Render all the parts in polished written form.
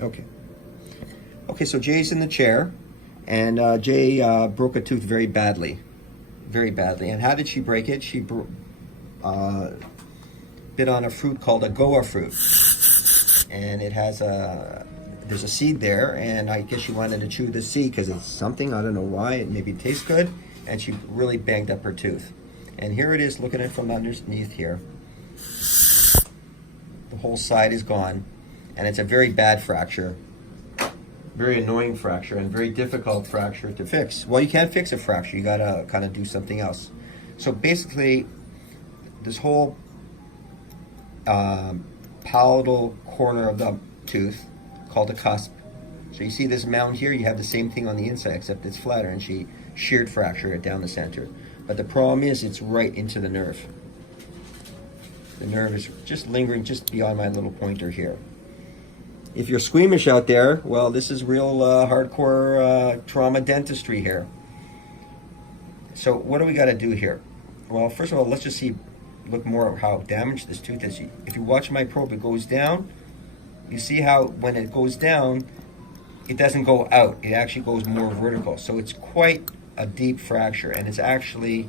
Okay. Okay, so Jay's in the chair, and Jay broke a tooth very badly. Very badly. And how did she break it? She bit on a fruit called a goa fruit. And it has there's a seed there, and I guess she wanted to chew the seed because it's something, I don't know why, maybe it tastes good, and she really banged up her tooth. And here it is, looking at it from underneath here. The whole side is gone, and it's a very bad fracture. Very annoying fracture, and very difficult fracture to fix. Well, you can't fix a fracture, you gotta kind of do something else. So basically, this whole palatal corner of the tooth, called a cusp. So you see this mound here, you have the same thing on the inside, except it's flatter, and she sheared fracture it down the center. But the problem is, it's right into the nerve. The nerve is just lingering just beyond my little pointer here. If you're squeamish out there, well, this is real hardcore trauma dentistry here. So what do we got to do here? Well, first of all, let's just look more at how damaged this tooth is. If you watch my probe, it goes down. You see how when it goes down, it doesn't go out. It actually goes more vertical. So it's quite a deep fracture, and it's actually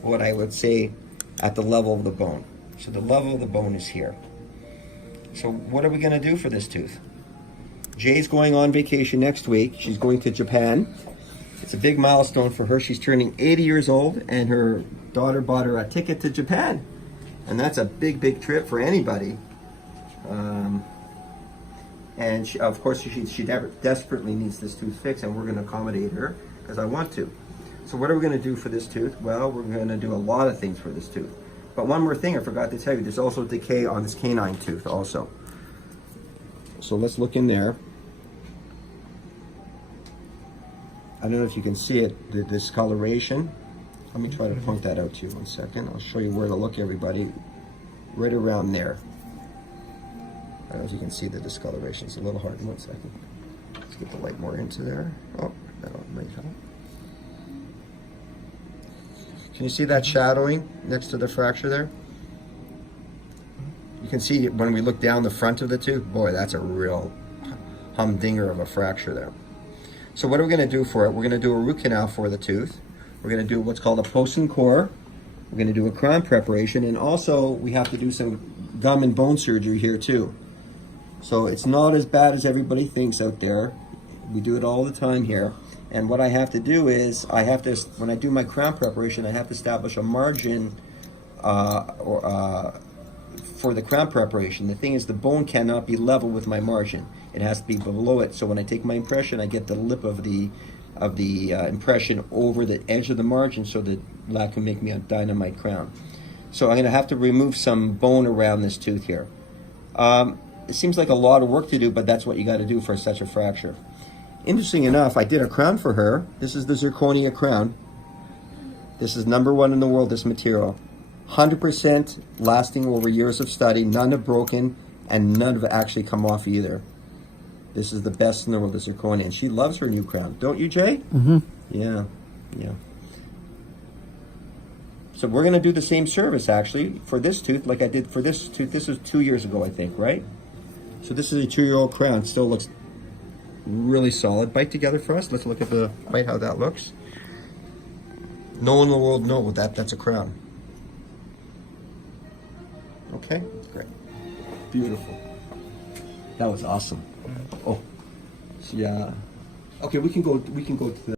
what I would say at the level of the bone. So the level of the bone is here. So what are we going to do for this tooth? Jay's going on vacation next week. She's going to Japan. It's a big milestone for her. She's turning 80 years old, and her daughter bought her a ticket to Japan. And that's a big, big trip for anybody. And she, of course, she desperately needs this tooth fixed, and we're going to accommodate her because I want to. So what are we going to do for this tooth? Well, we're going to do a lot of things for this tooth. But one more thing I forgot to tell you, there's also decay on this canine tooth also. So let's look in there. I don't know if you can see it, the discoloration. Let me try to point that out to you 1 second. I'll show you where to look, everybody. Right around there. I don't know if you can see the discoloration. It's a little hard. 1 second. Let's get the light more into there. Oh, that might help. Can you see that shadowing next to the fracture there? You can see when we look down the front of the tooth, boy, that's a real humdinger of a fracture there. So what are we going to do for it? We're going to do a root canal for the tooth. We're going to do what's called a post and core. We're going to do a crown preparation, and also we have to do some gum and bone surgery here too. So it's not as bad as everybody thinks out there. We do it all the time here. And what I have to do is, when I do my crown preparation, I have to establish a margin for the crown preparation. The thing is, the bone cannot be level with my margin. It has to be below it. So when I take my impression, I get the lip of the impression over the edge of the margin, so that that can make me a dynamite crown. So I'm going to have to remove some bone around this tooth here. It seems like a lot of work to do, but that's what you got to do for such a fracture. Interesting enough, I did a crown for her. This is the zirconia crown. This is #1 in the world, this material. 100% lasting over years of study. None have broken, and none have actually come off either. This is the best in the world, the zirconia. And she loves her new crown. Don't you, Jay? Mm-hmm. Yeah, yeah. So we're going to do the same service, actually, for this tooth like I did for this tooth. This was 2 years ago, I think, right? So this is a 2-year-old crown. Still looks really solid. Bite together for us. Let's look at the bite, how that looks. No one in the world knows that's a crown. Okay, great. Beautiful. That was awesome. Oh, yeah. Okay, we can go to the